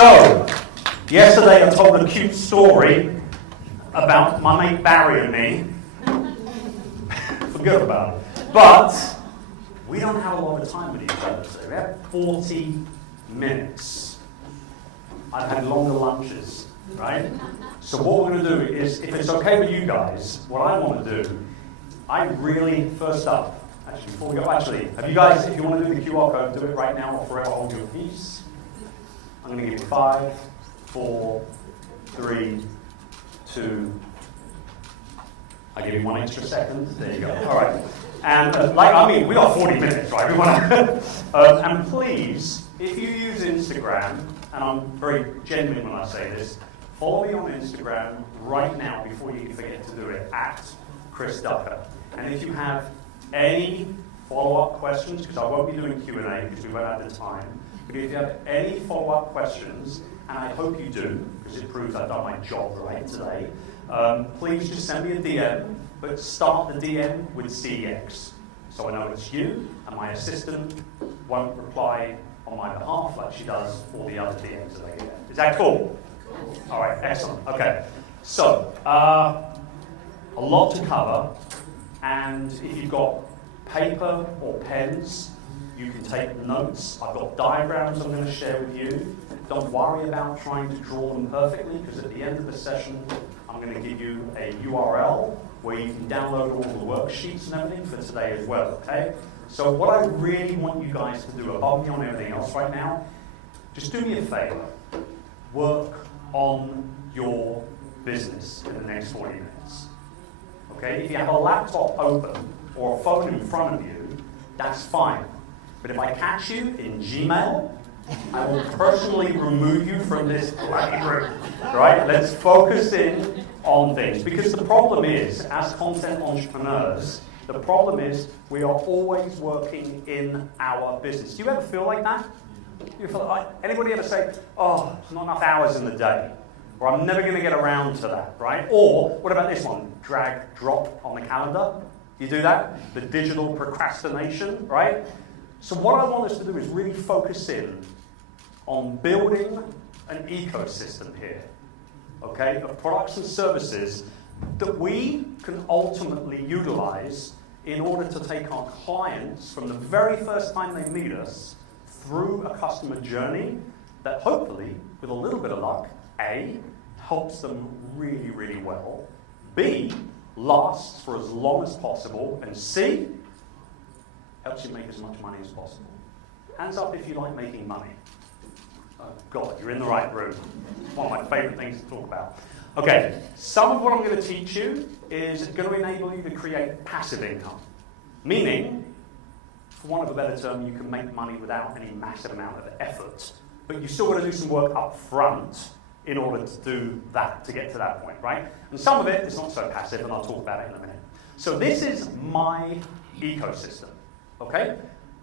So, yesterday I told a cute story about my mate Barry and me. Forget about it. But we don't have a lot of time with each other today. We have 40 minutes. I've had longer lunches, right? So what we're going to do is, if it's okay with you guys, what I want to do, first up, actually, before we go, have you guys, if you want to do the QR code, do it right now or forever hold your peace. I'm going to give you 5, 4, 3, 2, I give you 1 extra second. There you go. All right. And we got 40 minutes, right? We want to, and please, if you use Instagram, and I'm very genuine when I say this, follow me on Instagram right now before you forget to do it, at Chris Ducker. And if you have any follow-up questions, because I won't be doing Q&A because we won't have the time, but if you have any follow-up questions, and I hope you do, because it proves I've done my job right today, please just send me a DM, but start the DM with CEX. So I know it's you, and my assistant won't reply on my behalf like she does all the other DMs that I get. Is that cool? All right, excellent. Okay, so a lot to cover, and if you've got paper or pens, you can take notes. I've got diagrams I'm going to share with you. Don't worry about trying to draw them perfectly, because at the end of the session, I'm going to give you a URL where you can download all the worksheets and everything for today as well, okay? So what I really want you guys to do, above and beyond everything else right now, just do me a favor. Work on your business in the next 40 minutes. Okay? If you have a laptop open or a phone in front of you, that's fine. But if I catch you in Gmail, I will personally remove you from this bloody room. Right? Let's focus in on things. Because the problem is, as content entrepreneurs, the problem is we are always working in our business. Do you ever feel like that? You feel like, anybody ever say, oh, there's not enough hours in the day? Or I'm never going to get around to that, right? Or, what about this one? Drag, drop on the calendar. You do that? The digital procrastination, right? So what I want us to do is really focus in on building an ecosystem here, okay, of products and services that we can ultimately utilize in order to take our clients from the very first time they meet us through a customer journey that hopefully, with a little bit of luck, A, helps them really, really well, B, lasts for as long as possible, and C, helps you make as much money as possible. Hands up if you like making money. Oh God, you're in the right room. It's one of my favorite things to talk about. Okay, some of what I'm going to teach you is going to enable you to create passive income. Meaning, for want of a better term, you can make money without any massive amount of effort. But you still got to do some work up front in order to do that, to get to that point, right? And some of it is not so passive, and I'll talk about it in a minute. So this is my ecosystem, okay?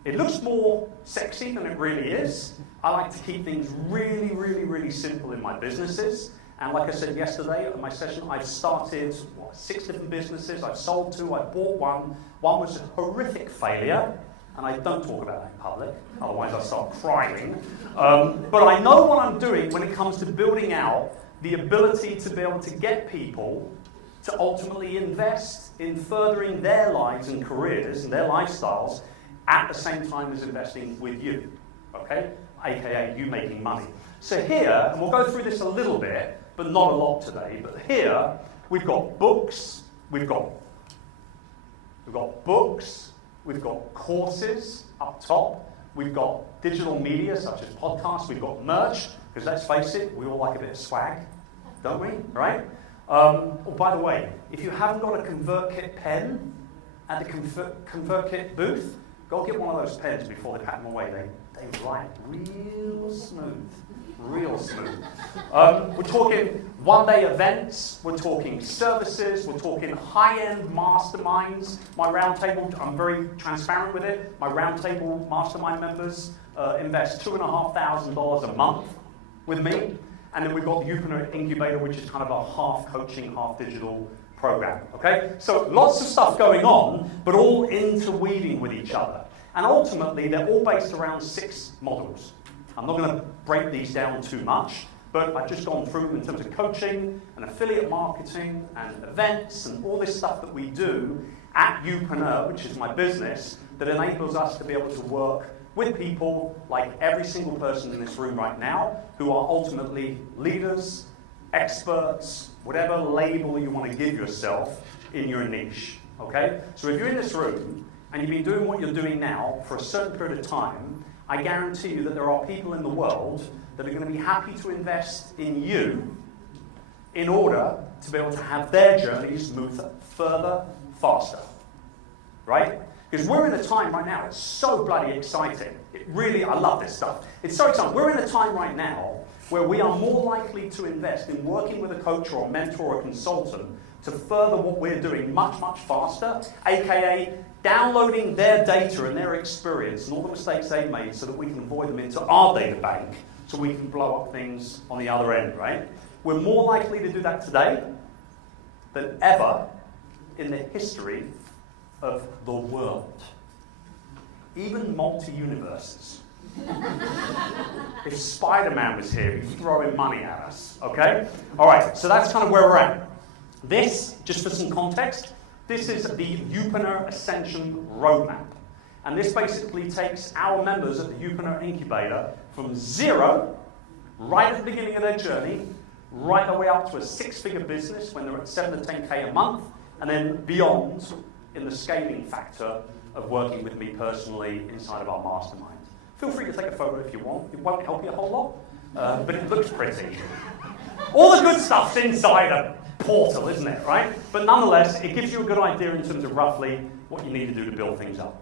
It looks more sexy than it really is. I like to keep things really, really, really simple in my businesses. And like I said yesterday at my session, I've started 6 different businesses. I've sold 2, I bought 1. One was a horrific failure, and I don't talk about that in public, otherwise I start crying. But I know what I'm doing when it comes to building out the ability to be able to get people to ultimately invest in furthering their lives and careers and their lifestyles at the same time as investing with you, okay? AKA you making money. So here, and we'll go through this a little bit, but not a lot today, but here we've got books, we've got books, we've got courses up top, we've got digital media such as podcasts, we've got merch, because let's face it, we all like a bit of swag, don't we, right? Oh, by the way, if you haven't got a ConvertKit pen at the ConvertKit booth, go get one of those pens before they pack them away. They write real smooth. Real smooth. We're talking one-day events, we're talking services, we're talking high-end masterminds. My roundtable, I'm very transparent with it, my roundtable mastermind members invest $2,500 a month with me. And then we've got the Upreneur Incubator, which is kind of a half coaching, half digital program, okay? So lots of stuff going on, but all interweaving with each other. And ultimately, they're all based around 6 models. I'm not going to break these down too much, but I've just gone through in terms of coaching and affiliate marketing and events and all this stuff that we do at Youpreneur, which is my business, that enables us to be able to work with people like every single person in this room right now who are ultimately leaders, experts, whatever label you want to give yourself in your niche, okay? So if you're in this room and you've been doing what you're doing now for a certain period of time, I guarantee you that there are people in the world that are going to be happy to invest in you in order to be able to have their journeys move further, faster, right? Because we're in a time right now, it's so bloody exciting. I love this stuff. It's so exciting. We're in a time right now where we are more likely to invest in working with a coach or a mentor or a consultant to further what we're doing much, much faster, aka downloading their data and their experience and all the mistakes they've made so that we can avoid them into our data bank so we can blow up things on the other end, right? We're more likely to do that today than ever in the history of the world. Even multi-universes. If Spider-Man was here, he'd throw in money at us, okay? All right, so that's kind of where we're at. This, just for some context, this is the Youpreneur Ascension Roadmap. And this basically takes our members at the Youpreneur Incubator from zero, right at the beginning of their journey, right the way up to a six-figure business when they're at 7 to 10K a month, and then beyond in the scaling factor of working with me personally inside of our mastermind. Feel free to take a photo if you want. It won't help you a whole lot, but it looks pretty. All the good stuff's inside a portal, isn't it, right? But nonetheless, it gives you a good idea in terms of roughly what you need to do to build things up.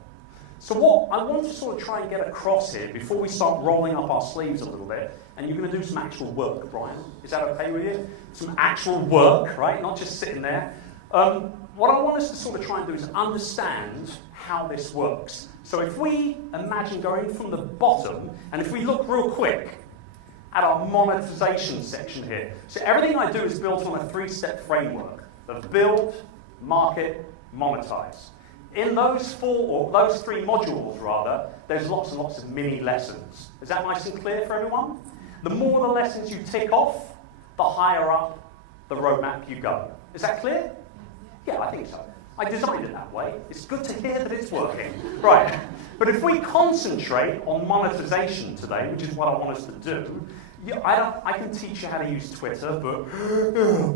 So what I want to sort of try and get across here before we start rolling up our sleeves a little bit, and you're going to do some actual work, Brian. Is that okay with you? Some actual work, right? Not just sitting there. What I want us to sort of try and do is understand how this works. So if we imagine going from the bottom, and if we look real quick at our monetization section here. So everything I do is built on a three-step framework of build, market, monetize. In those three modules rather, there's lots and lots of mini lessons. Is that nice and clear for everyone? The more the lessons you tick off, the higher up the roadmap you go. Is that clear? Yeah, I think so. I designed it that way. It's good to hear that it's working. Right. But if we concentrate on monetization today, which is what I want us to do, I can teach you how to use Twitter, but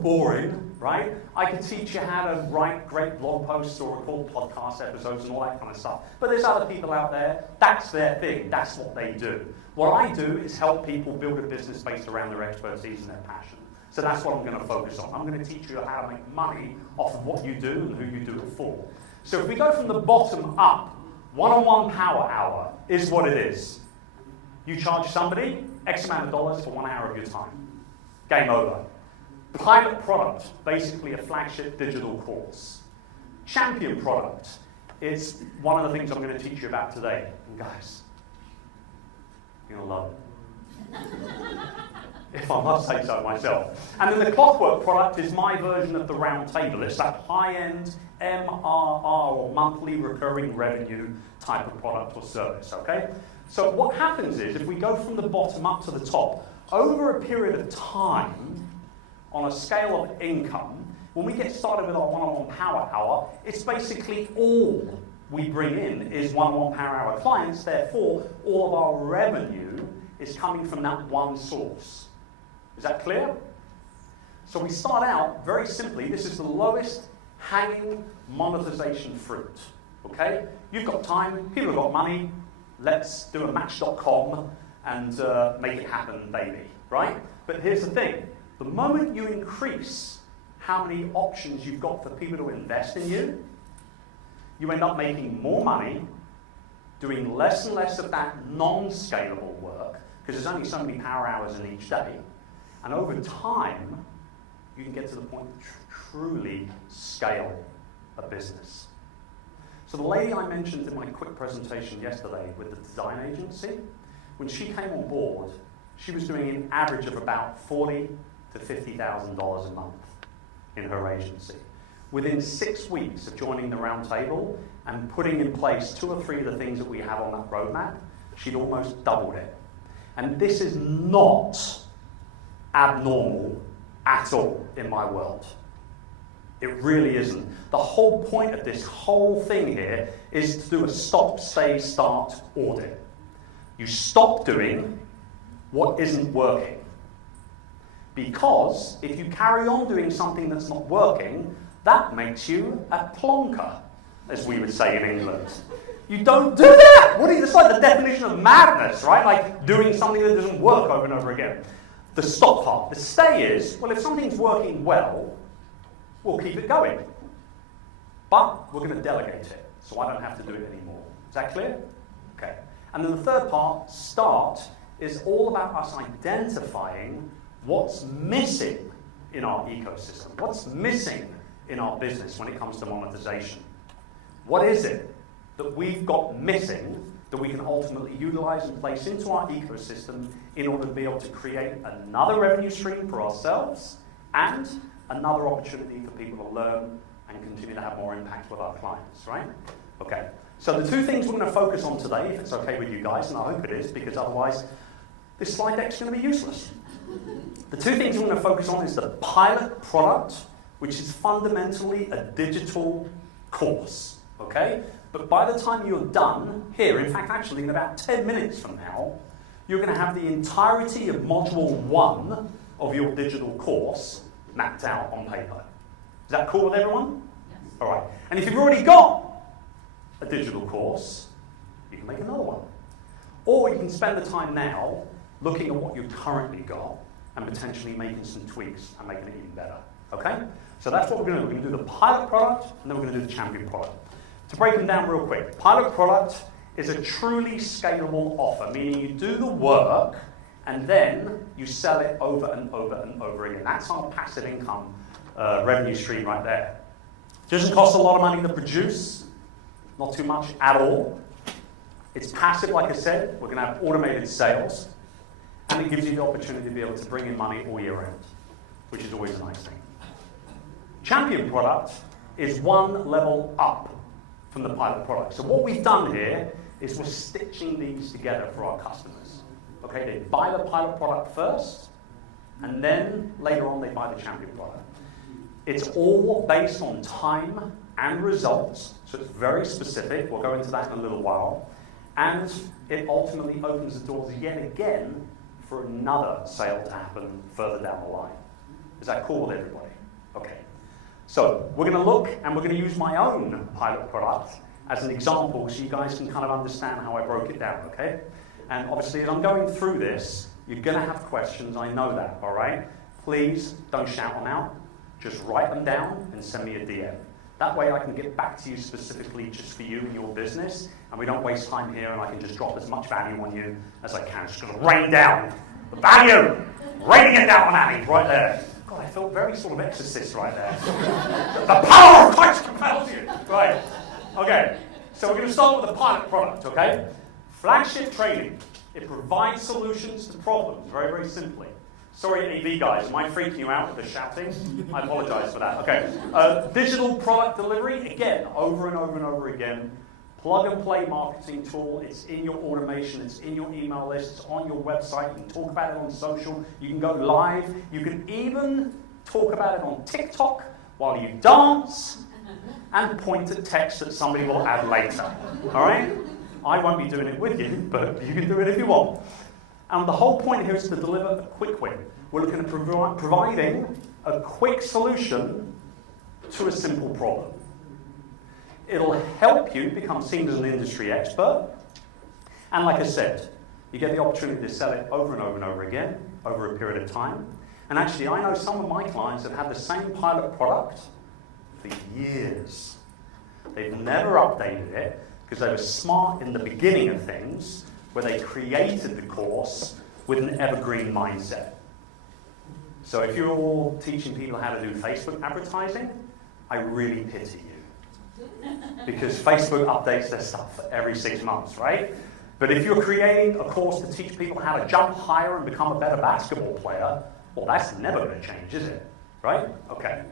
boring, right? I can teach you how to write great blog posts or record podcast episodes and all that kind of stuff. But there's other people out there, that's their thing, that's what they do. What I do is help people build a business based around their expertise and their passion. So that's what I'm going to focus on. I'm going to teach you how to make money off of what you do and who you do it for. So if we go from the bottom up, one-on-one power hour is what it is. You charge somebody X amount of dollars for 1 hour of your time. Game over. Pilot product, basically a flagship digital course. Champion product is one of the things I'm going to teach you about today. And guys, you're going to love it. If I must say so myself. And then the clockwork product is my version of the round table. It's that high-end MRR or monthly recurring revenue type of product or service, okay? So what happens is, if we go from the bottom up to the top, over a period of time, on a scale of income, when we get started with our one-on-one power hour, it's basically all we bring in is one-on-one power hour clients, therefore all of our revenue is coming from that one source. Is that clear? So we start out very simply, this is the lowest hanging monetization fruit, okay? You've got time, people have got money, let's do a match.com and make it happen, baby, right? But here's the thing, the moment you increase how many options you've got for people to invest in you, you end up making more money, doing less and less of that non-scalable work, because there's only so many power hours in each day. And over time, you can get to the point to truly scale a business. So the lady I mentioned in my quick presentation yesterday with the design agency, when she came on board, she was doing an average of about $40,000 to $50,000 a month in her agency. Within 6 weeks of joining the roundtable and putting in place 2 or 3 of the things that we have on that roadmap, she'd almost doubled it. And this is not abnormal at all in my world. It really isn't. The whole point of this whole thing here is to do a stop, stay, start audit. You stop doing what isn't working. Because if you carry on doing something that's not working, that makes you a plonker, as we would say in England. You don't do that! What is, it's like the definition of madness, right? Like doing something that doesn't work over and over again. The stop part. The stay is, well, if something's working well, we'll keep it going. But we're going to delegate it, so I don't have to do it anymore. Is that clear? Okay. And then the third part, start, is all about us identifying what's missing in our ecosystem, what's missing in our business when it comes to monetization. What is it that we've got missing that we can ultimately utilize and place into our ecosystem in order to be able to create another revenue stream for ourselves and another opportunity for people to learn and continue to have more impact with our clients, right? Okay, so the two things we're going to focus on today, if it's okay with you guys, and I hope it is, because otherwise this slide deck's going to be useless. The two things we're going to focus on is the pilot product, which is fundamentally a digital course, okay? But by the time you're done here, in fact, actually in about 10 minutes from now, you're going to have the entirety of module 1 of your digital course mapped out on paper. Is that cool with everyone? Yes. All right. And if you've already got a digital course, you can make another one. Or you can spend the time now looking at what you've currently got and potentially making some tweaks and making it even better. Okay? So that's what we're going to do. We're going to do the pilot product, and then we're going to do the champion product. To break them down real quick, pilot product is a truly scalable offer, meaning you do the work and then you sell it over and over and over again. That's our passive income revenue stream right there. It doesn't cost a lot of money to produce, not too much at all. It's passive, like I said. We're going to have automated sales, and it gives you the opportunity to be able to bring in money all year round, which is always a nice thing. Champion product is one level up from the pilot product. So what we've done here is we're stitching these together for our customers. Okay, they buy the pilot product first, and then later on they buy the champion product. It's all based on time and results, so it's very specific. We'll go into that in a little while. And it ultimately opens the doors yet again for another sale to happen further down the line. Is that cool with everybody? Okay. So we're going to look, and we're going to use my own pilot product as an example so you guys can kind of understand how I broke it down, okay? And obviously as I'm going through this, you're going to have questions, I know that, all right? Please don't shout them out. Just write them down and send me a DM. That way I can get back to you specifically just for you and your business, and we don't waste time here, and I can just drop as much value on you as I can. Just going to rain down the value, raining it down on Annie, right there. God, I felt very sort of exorcist right there. The power of Christ compels you. Right, okay. So we're going to start with the pilot product, okay? Flagship training. It provides solutions to problems, very, very simply. Sorry, AV guys, am I freaking you out with the shouting? I apologize for that. Okay. Digital product delivery, again, over and over and over again. Plug and play marketing tool. It's in your automation. It's in your email list. It's on your website. You can talk about it on social. You can go live. You can even talk about it on TikTok while you dance and point at text that somebody will add later. All right? I won't be doing it with you, but you can do it if you want. And the whole point here is to deliver a quick win. We're looking at providing a quick solution to a simple problem. It'll help you become seen as an industry expert. And like I said, you get the opportunity to sell it over and over and over again, over a period of time. And actually, I know some of my clients have had the same pilot product for years. They've never updated it because they were smart in the beginning of things, where they created the course with an evergreen mindset. So if you're all teaching people how to do Facebook advertising, I really pity you. Because Facebook updates their stuff every 6 months, right? But if you're creating a course to teach people how to jump higher and become a better basketball player, well, that's never going to change, is it? Right? Okay.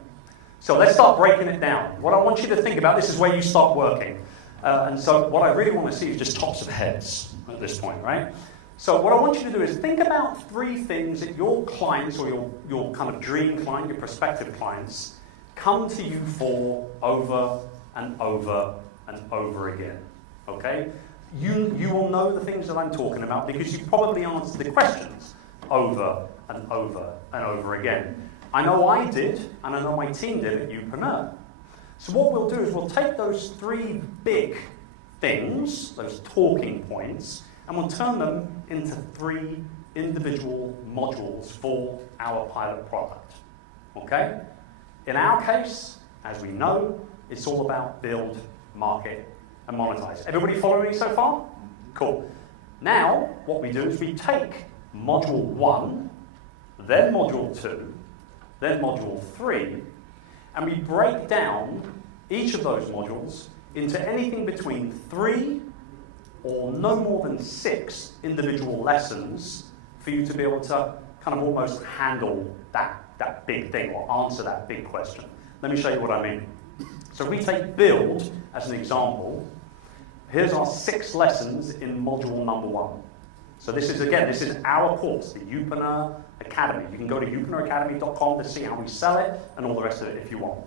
So let's start breaking it down. What I want you to think about, this is where you start working. And so what I really want to see is just tops of heads at this point, right? So what I want you to do is think about 3 things that your clients or your kind of dream client, your prospective clients, come to you for over and over and over again, okay? You will know the things that I'm talking about because you probably answered the questions over and over and over again. I know I did, and I know my team did at Upreneur. So what we'll do is we'll take those 3 big things, those talking points, and we'll turn them into 3 individual modules for our pilot product, okay? In our case, as we know, it's all about build, market, and monetize. Everybody following me so far? Cool. Now, what we do is we take module 1, then module 2, then module 3, and we break down each of those modules into anything between 3 or no more than 6 individual lessons for you to be able to kind of almost handle that big thing or answer that big question. Let me show you what I mean. So if we take build as an example, here's our 6 lessons in module number 1. So this is our course, the Upreneur Academy. You can go to upreneuracademy.com to see how we sell it and all the rest of it if you want.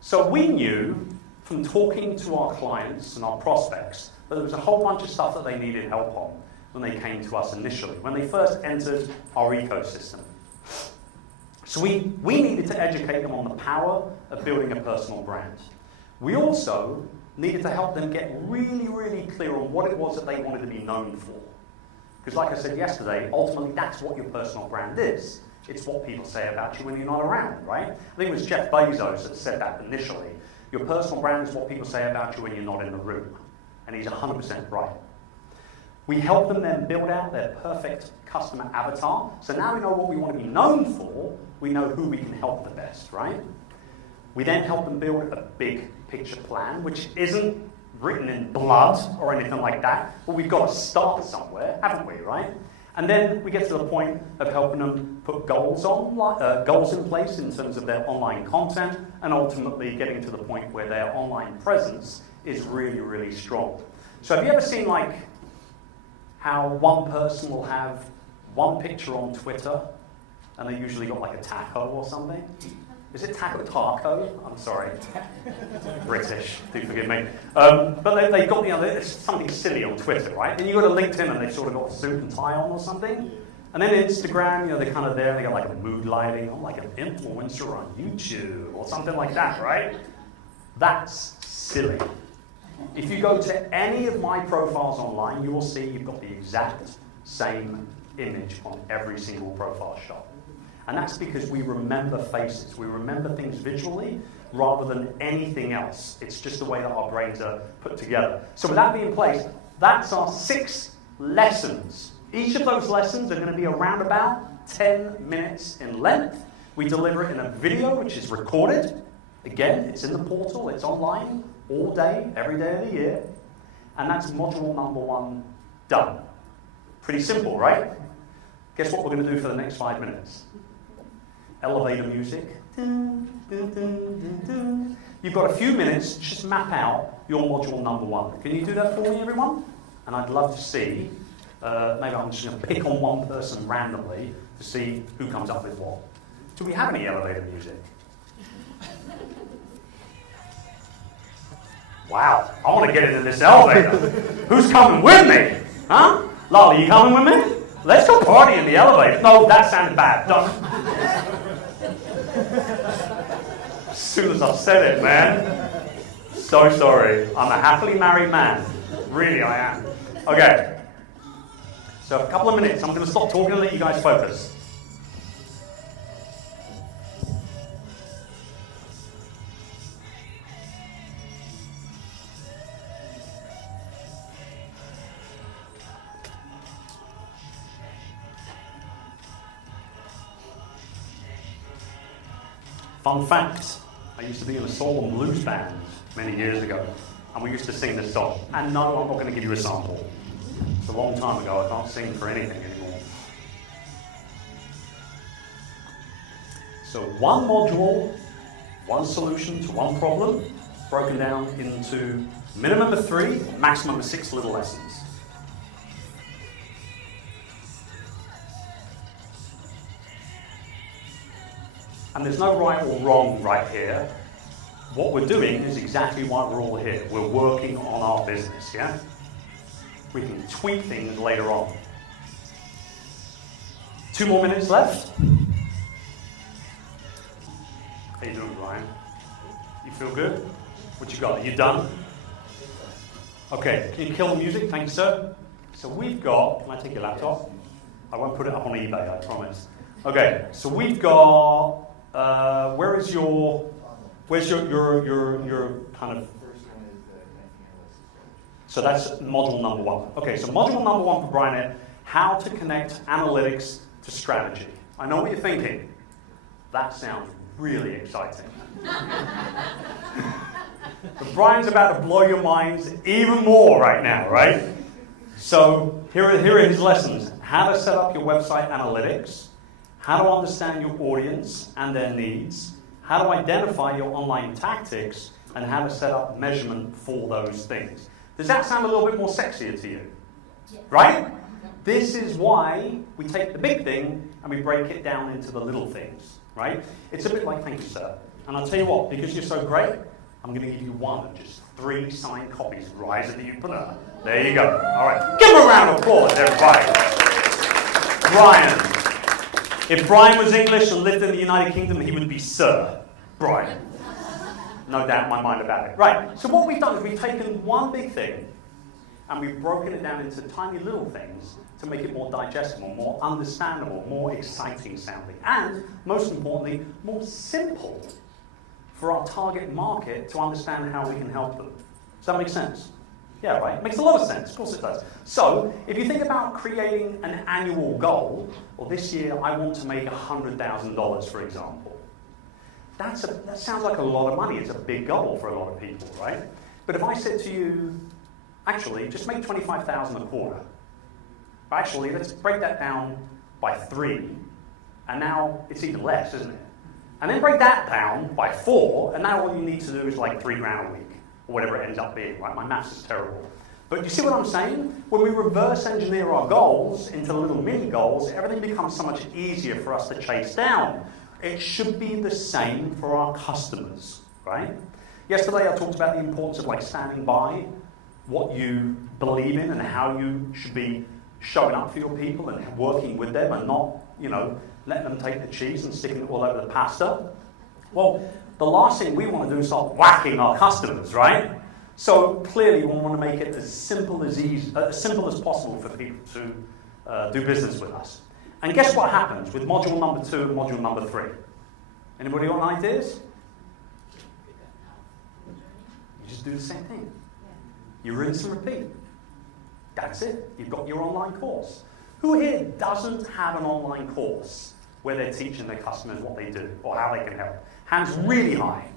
So we knew from talking to our clients and our prospects that there was a whole bunch of stuff that they needed help on when they came to us initially, when they first entered our ecosystem. So we needed to educate them on the power of building a personal brand. We also needed to help them get really, really clear on what it was that they wanted to be known for. Because like I said yesterday, ultimately that's what your personal brand is. It's what people say about you when you're not around, right? I think it was Jeff Bezos that said that initially. Your personal brand is what people say about you when you're not in the room. And he's 100% right. We help them then build out their perfect customer avatar. So now we know what we want to be known for. We know who we can help the best, right? We then help them build a big picture plan, which isn't written in blood or anything like that, but we've got to start somewhere, haven't we, right? And then we get to the point of helping them put goals in place in terms of their online content, and ultimately getting to the point where their online presence is really, really strong. So have you ever seen like how one person will have one picture on Twitter, and they usually got like a taco or something? Is it taco? I'm sorry. British, do forgive me. But they've got something silly on Twitter, right? Then you go to LinkedIn and they've sort of got a suit and tie on or something. And then Instagram, they're kind of there, they got like a mood lighting, I'm like an influencer on YouTube or something like that, right? That's silly. If you go to any of my profiles online, you will see you've got the exact same image on every single profile shot. And that's because we remember faces. We remember things visually rather than anything else. It's just the way that our brains are put together. So with that being in place, that's our 6 lessons. Each of those lessons are going to be around about 10 minutes in length. We deliver it in a video, which is recorded. Again, it's in the portal, it's online, all day, every day of the year. And that's module number 1 done. Pretty simple, right? Guess what we're going to do for the next 5 minutes? Elevator music. You've got a few minutes to just map out your module number 1. Can you do that for me, everyone? And I'd love to see, maybe I'm just going to pick on one person randomly to see who comes up with what. Do we have any elevator music? Wow, I want to get into this elevator. Who's coming with me? Huh? Lala, you coming with me? Let's go party in the elevator. No, that sounded bad. Don't. As soon as I said it, man. So sorry. I'm a happily married man. Really, I am. Okay. So a couple of minutes. I'm going to stop talking and let you guys focus. Fun fact, I used to be in a soul and blues band many years ago, and we used to sing this song. And no, I'm not going to give you a sample. It's a long time ago, I can't sing for anything anymore. So one module, one solution to one problem, broken down into minimum of 3, maximum of 6 little lessons. And there's no right or wrong right here. What we're doing is exactly why we're all here. We're working on our business, yeah? We can tweak things later on. 2 more minutes left. How you doing, Brian? You feel good? What you got? Are you done? Okay, can you kill the music? Thank you, sir. So we've got, can I take your laptop? I won't put it up on eBay, I promise. Okay, so we've got, where's your kind of, so that's module number 1. Okay, so module number 1 for Brian, how to connect analytics to strategy. I know what you're thinking. That sounds really exciting. But Brian's about to blow your minds even more right now, right? So here are his lessons. How to set up your website analytics, how to understand your audience and their needs, how to identify your online tactics, and how to set up measurement for those things. Does that sound a little bit more sexier to you? Yes. Right? This is why we take the big thing and we break it down into the little things, right? It's a bit like, thank you, sir. And I'll tell you what, because you're so great, I'm going to give you one of just 3 signed copies of Rise of the Upreneur. There you go. All right. Give him a round of applause, everybody. Brian. If Brian was English and lived in the United Kingdom, he would be Sir Brian. No doubt in my mind about it. Right. So what we've done is we've taken one big thing and we've broken it down into tiny little things to make it more digestible, more understandable, more exciting sounding, and most importantly, more simple for our target market to understand how we can help them. Does that make sense? Yeah, right? It makes a lot of sense. Of course it does. So, if you think about creating an annual goal, well, this year I want to make $100,000, for example. That sounds like a lot of money. It's a big goal for a lot of people, right? But if I said to you, actually, just make $25,000 a quarter. Actually, let's break that down by 3, and now it's even less, isn't it? And then break that down by 4, and now all you need to do is like $3,000 a week, or whatever it ends up being, right? My maths is terrible. But you see what I'm saying? When we reverse engineer our goals into little mini goals, everything becomes so much easier for us to chase down. It should be the same for our customers, right? Yesterday I talked about the importance of like standing by what you believe in and how you should be showing up for your people and working with them and not, letting them take the cheese and sticking it all over the pasta. Well, the last thing we want to do is start whacking our customers, right? So clearly we want to make it as simple as possible for people to do business with us. And guess what happens with module number 2 and module number 3? Anybody got ideas? You just do the same thing. You rinse and repeat. That's it. You've got your online course. Who here doesn't have an online course where they're teaching their customers what they do or how they can help? Hands really high.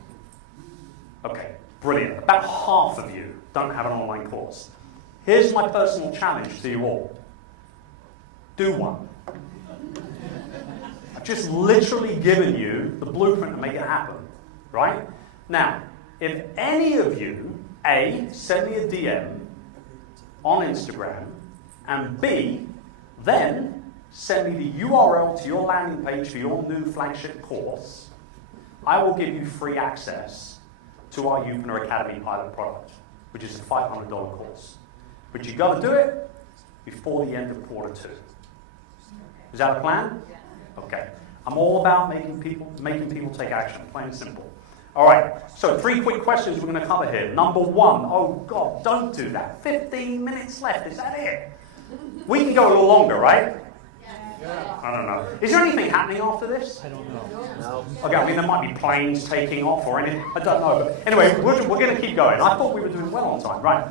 Okay, brilliant. About half of you don't have an online course. Here's my personal challenge to you all. Do one. I've just literally given you the blueprint to make it happen, right? Now, if any of you, A, send me a DM on Instagram, and B, then send me the URL to your landing page for your new flagship course, I will give you free access to our Upreneur Academy pilot product, which is a $500 course. But you've got to do it before the end of quarter 2. Is that a plan? Okay. I'm all about making people take action, plain and simple. All right, so 3 quick questions we're going to cover here. Number 1, oh God, don't do that. 15 minutes left, is that it? We can go a little longer, right? Yeah. I don't know. Is there anything happening after this? I don't know. No. Okay, I mean, there might be planes taking off or anything. I don't know. But anyway, we're going to keep going. I thought we were doing well on time, right?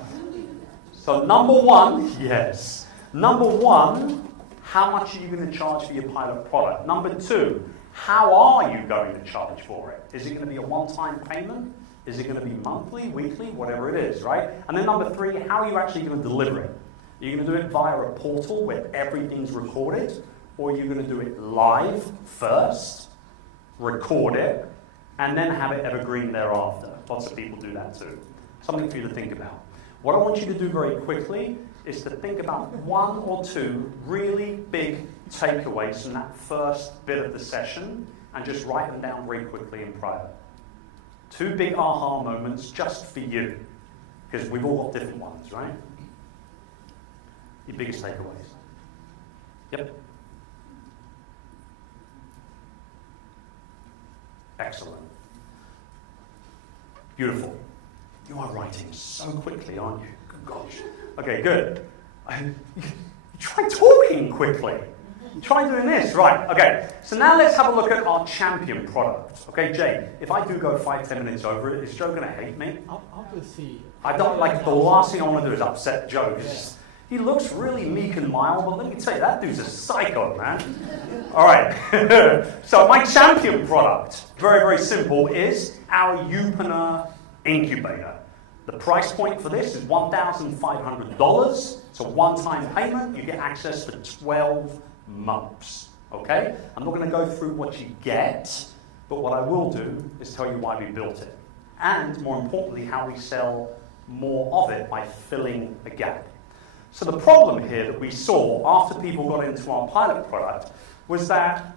So number 1, yes. Number 1, how much are you going to charge for your pilot product? Number 2, how are you going to charge for it? Is it going to be a one-time payment? Is it going to be monthly, weekly, whatever it is, right? And then number 3, how are you actually going to deliver it? Are you going to do it via a portal where everything's recorded? Or are you going to do it live first, record it, and then have it evergreen thereafter? Lots of people do that too. Something for you to think about. What I want you to do very quickly is to think about 1 or 2 really big takeaways from that first bit of the session and just write them down very quickly in private. 2 big aha moments just for you, because we've all got different ones, right? Your biggest takeaways. Yep. Excellent. Beautiful. You are writing so quickly, aren't you? Good gosh. Okay, good. Try talking quickly. Try doing this. Right, okay. So now let's have a look at our champion product. Okay, Jay, if I do go 5-10 minutes over it, is Joe going to hate me? I'll just see. I don't like, the last thing I want to do is upset Joe. He looks really meek and mild, but let me tell you, that dude's a psycho, man. All right. So my champion product, very, very simple, is our Upreneur Incubator. The price point for this is $1,500. It's a one-time payment. You get access for 12 months. Okay? I'm not going to go through what you get, but what I will do is tell you why we built it. And more importantly, how we sell more of it by filling a gap. So the problem here that we saw after people got into our pilot product was that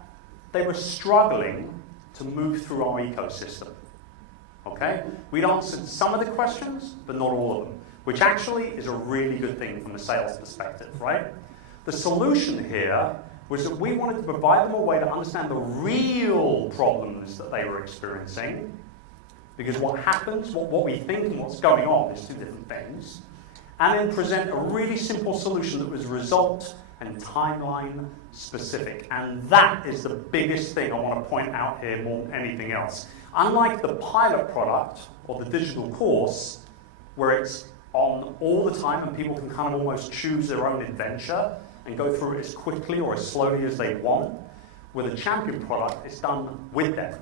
they were struggling to move through our ecosystem. Okay? We'd answered some of the questions, but not all of them, which actually is a really good thing from a sales perspective, right? The solution here was that we wanted to provide them a way to understand the real problems that they were experiencing, because what happens, what we think and what's going on is 2 different things, and then present a really simple solution that was result and timeline specific. And that is the biggest thing I want to point out here more than anything else. Unlike the pilot product or the digital course, where it's on all the time and people can kind of almost choose their own adventure and go through it as quickly or as slowly as they want, with a champion product, it's done with them.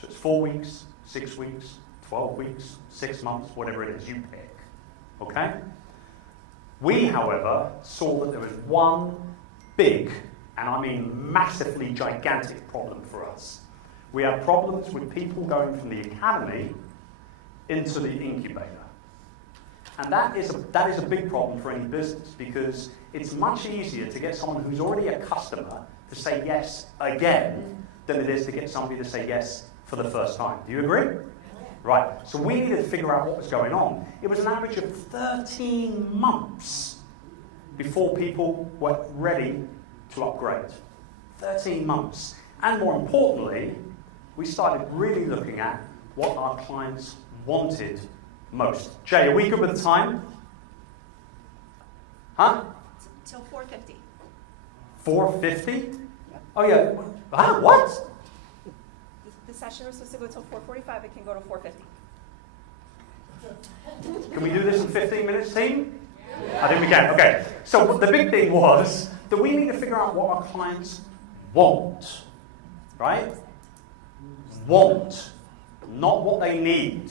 So it's 4 weeks, 6 weeks, 12 weeks, 6 months, whatever it is you pick. Okay? We, however, saw that there was one big, and I mean massively gigantic problem for us. We had problems with people going from the academy into the incubator. And that is a big problem for any business, because it's much easier to get someone who's already a customer to say yes again than it is to get somebody to say yes for the first time. Do you agree? Right, so we needed to figure out what was going on. It was an average of 13 months before people were ready to upgrade. 13 months. And more importantly, we started really looking at what our clients wanted most. Jay, are we good with the time? Huh? Till 4:50. 4:50? Yep. Oh yeah. Ah, what? The session was supposed to go till 4:45. It can go to 4:50. Can we do this in 15 minutes, team? Yeah. I think we can. Okay. So the big thing was that we need to figure out what our clients want. Right? Want. Not what they need.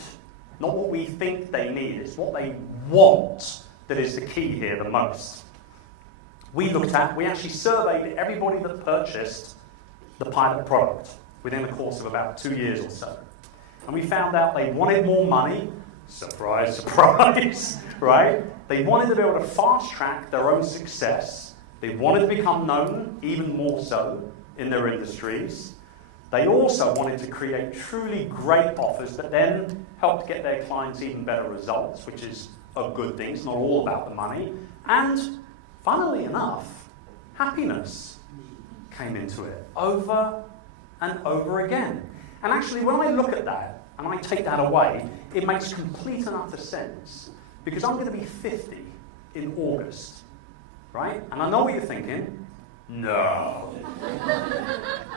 Not what we think they need. It's what they want that is the key here the most. We actually surveyed everybody that purchased the pilot product within the course of about 2 years or so. And we found out they wanted more money. Surprise, surprise, right? They wanted to be able to fast track their own success. They wanted to become known, even more so, in their industries. They also wanted to create truly great offers that then helped get their clients even better results, which is a good thing. It's not all about the money. And funnily enough, happiness came into it over and over again. And actually, when I look at that and I take that away, it makes complete and utter sense, because I'm going to be 50 in August, right? And I know what you're thinking. No.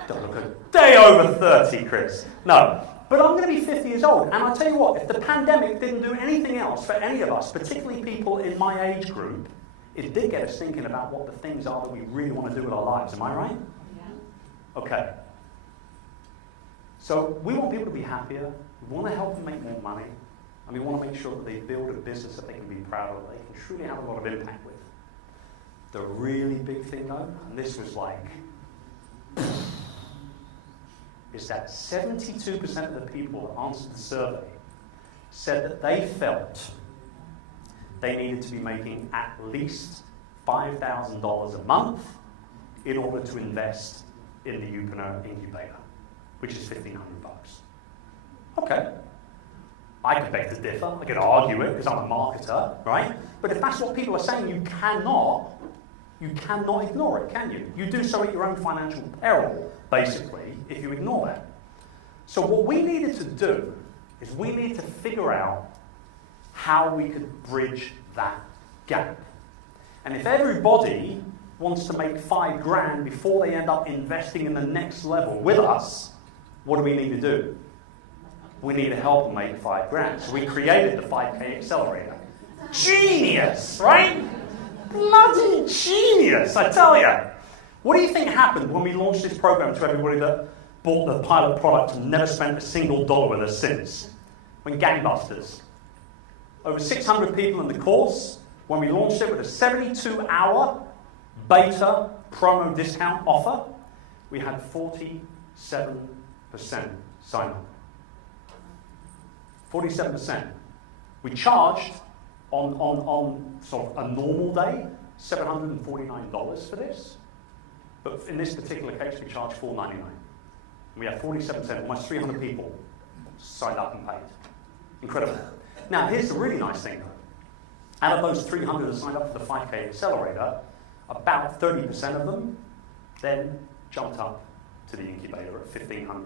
Don't look a day over 30, Chris. No. But I'm going to be 50 years old. And I'll tell you what, if the pandemic didn't do anything else for any of us, particularly people in my age group, it did get us thinking about what the things are that we really want to do with our lives. Am I right? Yeah. Okay. So we want people to be happier. We want to help them make more money. And we want to make sure that they build a business that they can be proud of, they can truly have a lot of impact with. The really big thing though, and this was like, is that 72% of the people that answered the survey said that they felt they needed to be making at least $5,000 a month in order to invest in the Upreneur incubator, which is $1,500. Okay. I could beg to differ. I could argue it because I'm a marketer, right? But if that's what people are saying, you cannot ignore it, can you? You do so at your own financial peril, basically, if you ignore that. So what we needed to do is we needed to figure out how we could bridge that gap. And if everybody wants to make $5,000 before they end up investing in the next level with us, what do we need to do? We need to help them make $5,000. So we created the 5K Accelerator. Genius, right? Bloody genius, I tell you. What do you think happened when we launched this program to everybody that bought the pilot product and never spent a single dollar with us since? When gangbusters. Over 600 people in the course. When we launched it with a 72-hour beta promo discount offer, we had 47% sign up. 47%. We charged on sort of a normal day $749 for this, but in this particular case we charged $499. We had 47%, almost 300 people signed up and paid. Incredible. Now here's the really nice thing though. Out of those 300 that signed up for the 5K Accelerator, about 30% of them then jumped up to the incubator at 1,500.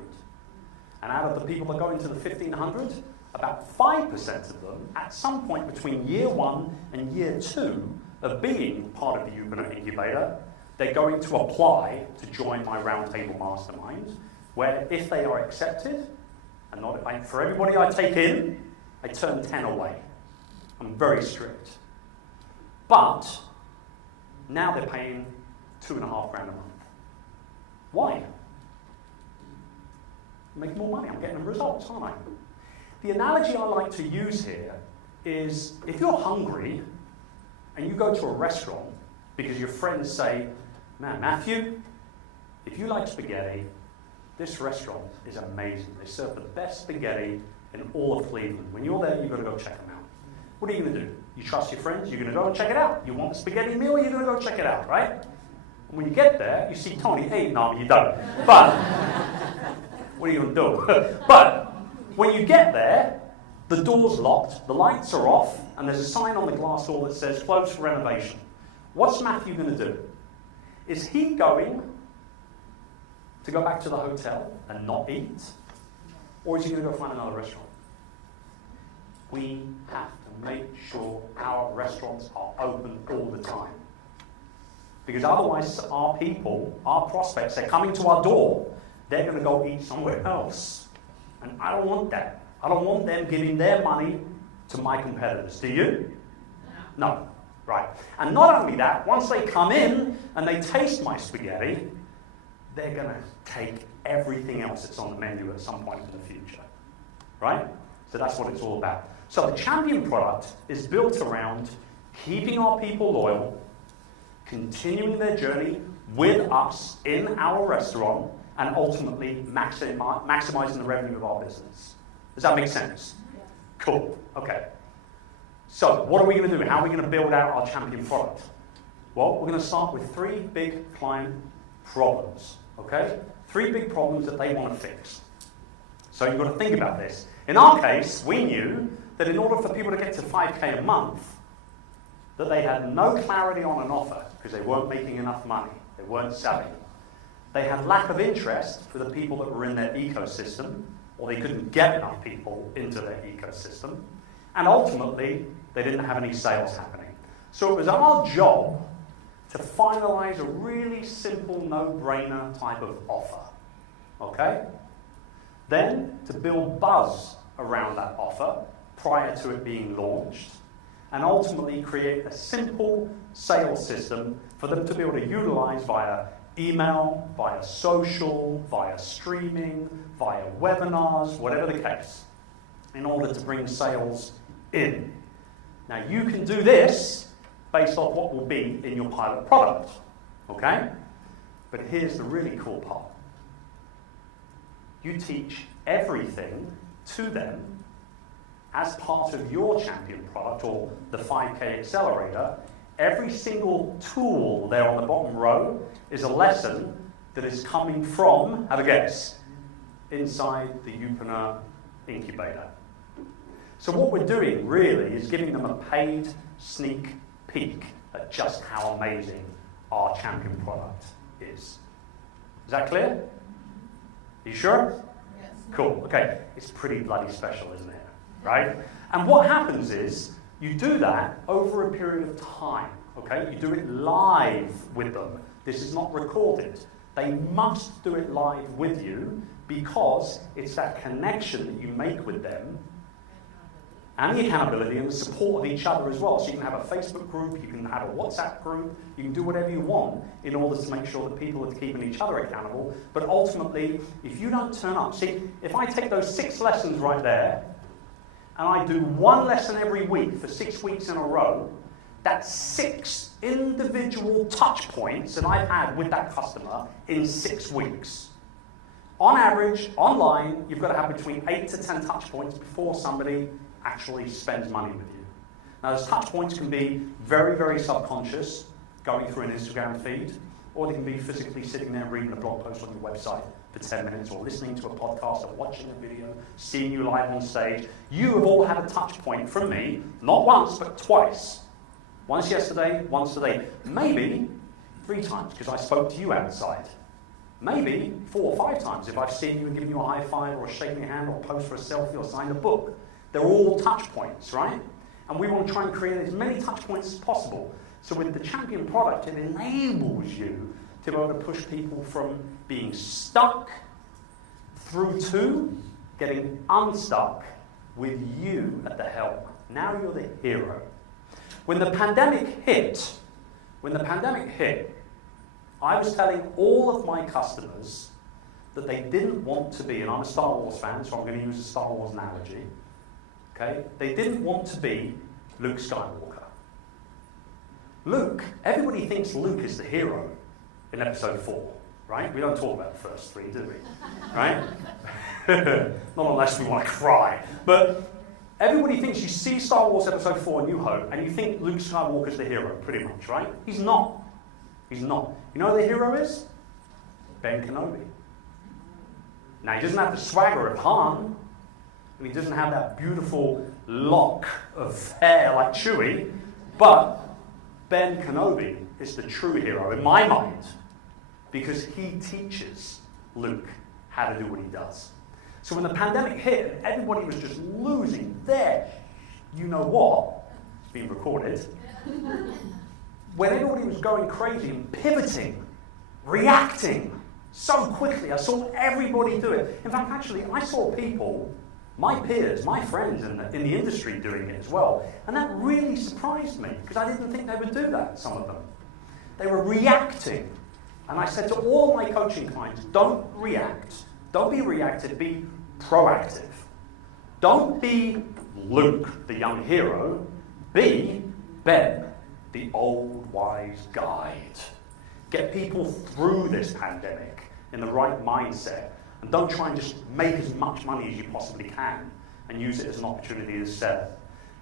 And out of the people that go into the 1,500, about 5% of them, at some point between year 1 and year 2 of being part of the Upreneur incubator, they're going to apply to join my roundtable mastermind, where if they are accepted, and not for everybody I take in, I turn 10 away. I'm very strict. But now they're paying $2,500 a month. Why? Make more money. I'm getting them results, aren't I? The analogy I like to use here is if you're hungry and you go to a restaurant because your friends say, man, Matthew, if you like spaghetti, this restaurant is amazing. They serve the best spaghetti in all of Cleveland. When you're there, you've got to go check them out. What are you going to do? You trust your friends, you're going to go and check it out. You want the spaghetti meal, you're going to go check it out, right? And when you get there, you see Tony, hey, no, you don't. But what are you going to do? But when you get there, the door's locked, the lights are off, and there's a sign on the glass door that says closed for renovation. What's Matthew going to do? Is he going to go back to the hotel and not eat? Or is he going to go find another restaurant? We have to make sure our restaurants are open all the time. Because otherwise our people, our prospects, they're coming to our door, they're going to go eat somewhere else. And I don't want that. I don't want them giving their money to my competitors. Do you? No. Right. And not only that, once they come in and they taste my spaghetti, they're going to take everything else that's on the menu at some point in the future. Right? So that's what it's all about. So the champion product is built around keeping our people loyal, continuing their journey with us in our restaurant, and ultimately maximizing the revenue of our business. Does that make sense? Cool. Okay. So what are we going to do? How are we going to build out our champion product? Well, we're going to start with 3 big client problems. Okay? 3 big problems that they want to fix. So you've got to think about this. In our case, we knew that in order for people to get to 5K a month, that they had no clarity on an offer because they weren't making enough money. They weren't selling. They had lack of interest for the people that were in their ecosystem, or they couldn't get enough people into their ecosystem. And ultimately, they didn't have any sales happening. So it was our job to finalize a really simple, no-brainer type of offer. Okay? Then to build buzz around that offer prior to it being launched, and ultimately create a simple sales system for them to be able to utilize via email, via social, via streaming, via webinars, whatever the case, in order to bring sales in. Now you can do this based on what will be in your pilot product, okay? But here's the really cool part. You teach everything to them as part of your champion product, or the 5K Accelerator. Every single tool there on the bottom row is a lesson that is coming from, have a guess, inside the Upreneur incubator. So what we're doing really is giving them a paid sneak peek at just how amazing our champion product is. Is that clear? Are you sure? Yes. Cool, okay. It's pretty bloody special, isn't it? Right? And what happens is, you do that over a period of time, okay? You do it live with them. This is not recorded. They must do it live with you because it's that connection that you make with them and the accountability and the support of each other as well. So you can have a Facebook group, you can have a WhatsApp group, you can do whatever you want in order to make sure that people are keeping each other accountable. But ultimately, if you don't turn up, see, if I take those 6 lessons right there, and I do 1 lesson every week for 6 weeks in a row, that's 6 individual touch points that I've had with that customer in 6 weeks. On average, online, you've got to have between 8 to 10 touch points before somebody actually spends money with you. Now, those touch points can be very, very subconscious, going through an Instagram feed, or they can be physically sitting there and reading a blog post on your website for 10 minutes, or listening to a podcast, or watching a video, seeing you live on stage. You have all had a touch point from me, not once, but twice. Once yesterday, once today. Maybe 3 times, because I spoke to you outside. Maybe 4 or 5 times if I've seen you and given you a high five, or shaken your hand, or posed for a selfie, or signed a book. They're all touch points, right? And we want to try and create as many touch points as possible. So with the champion product, it enables you to be able to push people from being stuck through to getting unstuck with you at the helm. Now you're the hero. When the pandemic hit, I was telling all of my customers that they didn't want to be, and I'm a Star Wars fan, so I'm going to use a Star Wars analogy. Okay? They didn't want to be Luke Skywalker. Luke, everybody thinks Luke is the hero in episode 4, right? We don't talk about the first 3, do we? Right? Not unless we want to cry. But everybody thinks you see Star Wars episode 4, A New Hope, and you think Luke Skywalker's the hero, pretty much, right? He's not. He's not. You know who the hero is? Ben Kenobi. Now, he doesn't have the swagger of Han, and he doesn't have that beautiful lock of hair like Chewie, but Ben Kenobi is the true hero in my mind because he teaches Luke how to do what he does. So when the pandemic hit, everybody was just losing their, you know what, it's being recorded, when everybody was going crazy and pivoting, reacting so quickly, I saw everybody do it. In fact, actually, I saw people, my peers, my friends in the industry doing it as well. And that really surprised me, because I didn't think they would do that, some of them. They were reacting. And I said to all my coaching clients, don't react. Don't be reactive, be proactive. Don't be Luke, the young hero. Be Ben, the old wise guide. Get people through this pandemic in the right mindset. And don't try and just make as much money as you possibly can and use it as an opportunity to sell.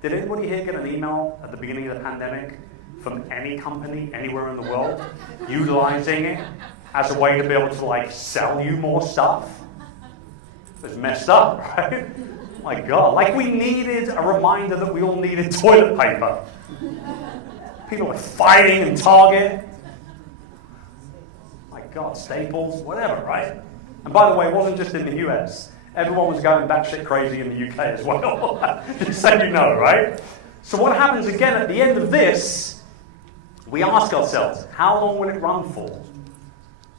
Did anybody here get an email at the beginning of the pandemic from any company anywhere in the world utilizing it as a way to be able to sell you more stuff? It was messed up, right? Oh my God, like we needed a reminder that we all needed toilet paper. People were fighting in Target. My God, Staples, whatever, right? And by the way, it wasn't just in the US. Everyone was going batshit crazy in the UK as well. Just so you know, right? So what happens again at the end of this, we ask ourselves, how long will it run for?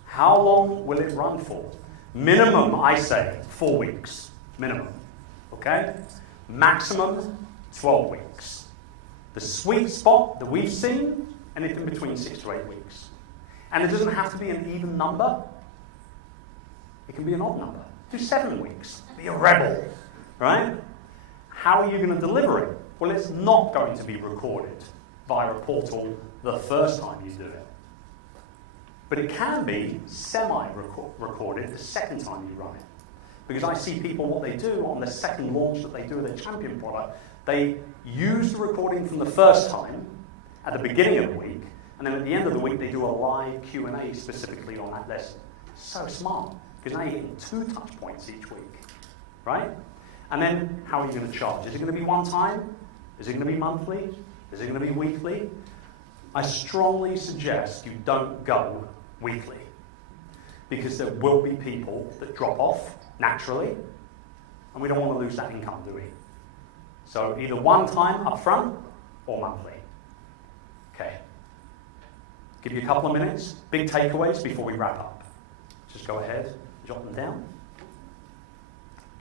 How long will it run for? Minimum, I say, 4 weeks. Minimum. Okay? Maximum, 12 weeks. The sweet spot that we've seen, anything between 6 to 8 weeks. And it doesn't have to be an even number. It can be an odd number. Do 7 weeks. Be a rebel, right? How are you going to deliver it? Well, it's not going to be recorded via a portal the first time you do it. But it can be semi-recorded the second time you run it. Because I see people, what they do on the second launch that they do with their champion product, they use the recording from the first time at the beginning of the week, and then at the end of the week they do a live Q&A specifically on that lesson. So smart, because now you're getting 2 touch points each week, right? And then how are you going to charge? Is it going to be one time? Is it going to be monthly? Is it going to be weekly? I strongly suggest you don't go weekly, because there will be people that drop off naturally, and we don't want to lose that income, do we? So either one time up front or monthly. Okay. Give you a couple of minutes. Big takeaways before we wrap up. Just go ahead, jot them down.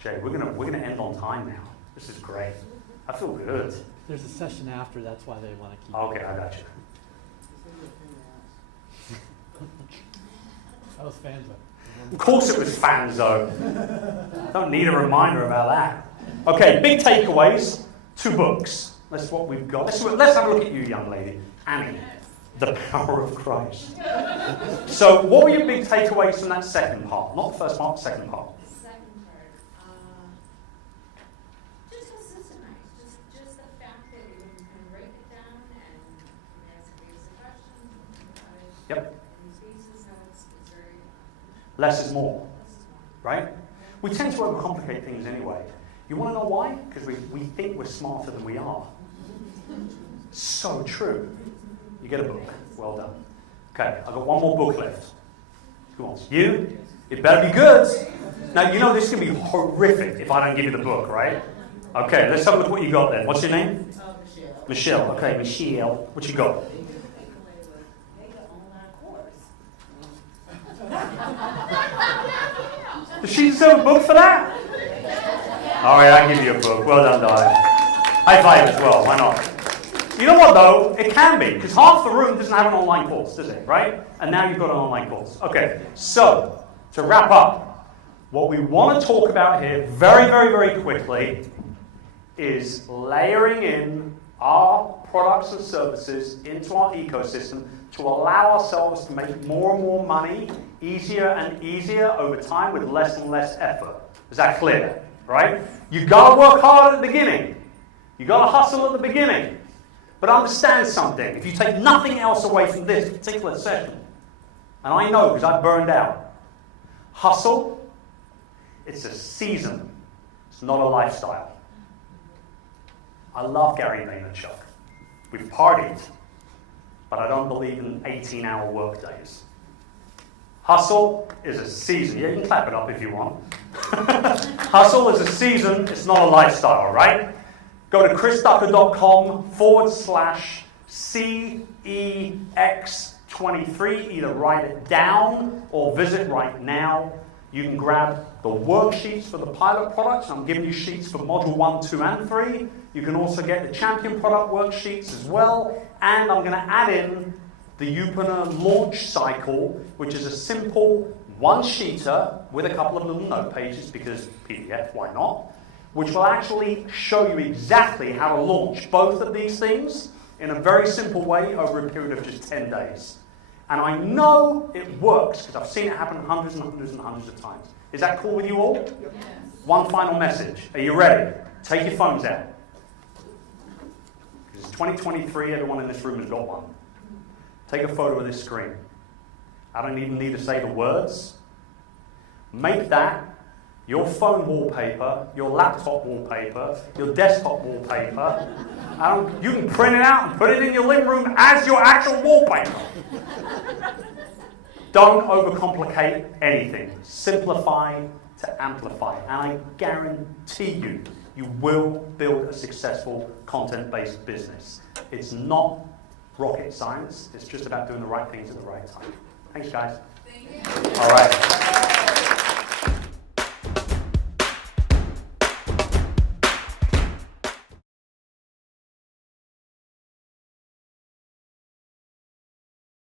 Jay, we're gonna end on time now. This is great. I feel good. There's a session after, that's why they want to keep Okay, I got you. That was Fanzo. Of course it was Fanzo. Don't need a reminder about that. Okay, big takeaways. 2 books. That's what we've got. Let's have a look at you, young lady. Annie, The Power of Christ. So what were your big takeaways from that second part? Not the first part, the second part. The second part. Just how systemized. Just the fact that you can write it down and ask basic questions. Yep. In spaces, so it's very... Less is more, Less is more. right? We tend to overcomplicate things anyway. You want to know why? Because we think we're smarter than we are. So true. You get a book. Well done. Okay, I've got one more book left. Who wants? You? It better be good. Now, you know this is going to be horrific if I don't give you the book, right? Okay, let's have a look at what you got then. What's your name? Michelle. Michelle. Okay, Michelle. What you got? Does she deserve a book for that? All right, I'll give you a book. Well done, darling. High five as well. Why not? You know what, though? It can be, because half the room doesn't have an online course, does it? Right? And now you've got an online course. Okay, so to wrap up, what we want to talk about here very, very, very quickly is layering in our products and services into our ecosystem to allow ourselves to make more and more money easier and easier over time with less and less effort. Is that clear? Right? You got to work hard at the beginning. You got to hustle at the beginning. But understand something. If you take nothing else away from this particular session, and I know because I've burned out, hustle, it's a season. It's not a lifestyle. I love Gary Vaynerchuk. We've partied, but I don't believe in 18-hour work days. Hustle is a season. Yeah, you can clap it up if you want. Hustle is a season. It's not a lifestyle, right? Go to chrisducker.com/CEX23. Either write it down or visit right now. You can grab the worksheets for the pilot products. I'm giving you sheets for module 1, 2, and 3. You can also get the champion product worksheets as well. And I'm going to add in the Upana launch cycle, which is a simple one-sheeter with a couple of little note pages, because PDF, why not? Which will actually show you exactly how to launch both of these things in a very simple way over a period of just 10 days. And I know it works, because I've seen it happen hundreds and hundreds and hundreds of times. Is that cool with you all? Yes. One final message. Are you ready? Take your phones out. Because it's 2023, everyone in this room has got one. Take a photo of this screen. I don't even need to say the words. Make that your phone wallpaper, your laptop wallpaper, your desktop wallpaper. You can print it out and put it in your living room as your actual wallpaper. Don't overcomplicate anything. Simplify to amplify. And I guarantee you, you will build a successful content-based business. It's not rocket science. It's just about doing the right things at the right time. Thanks, guys. Thank you. All right.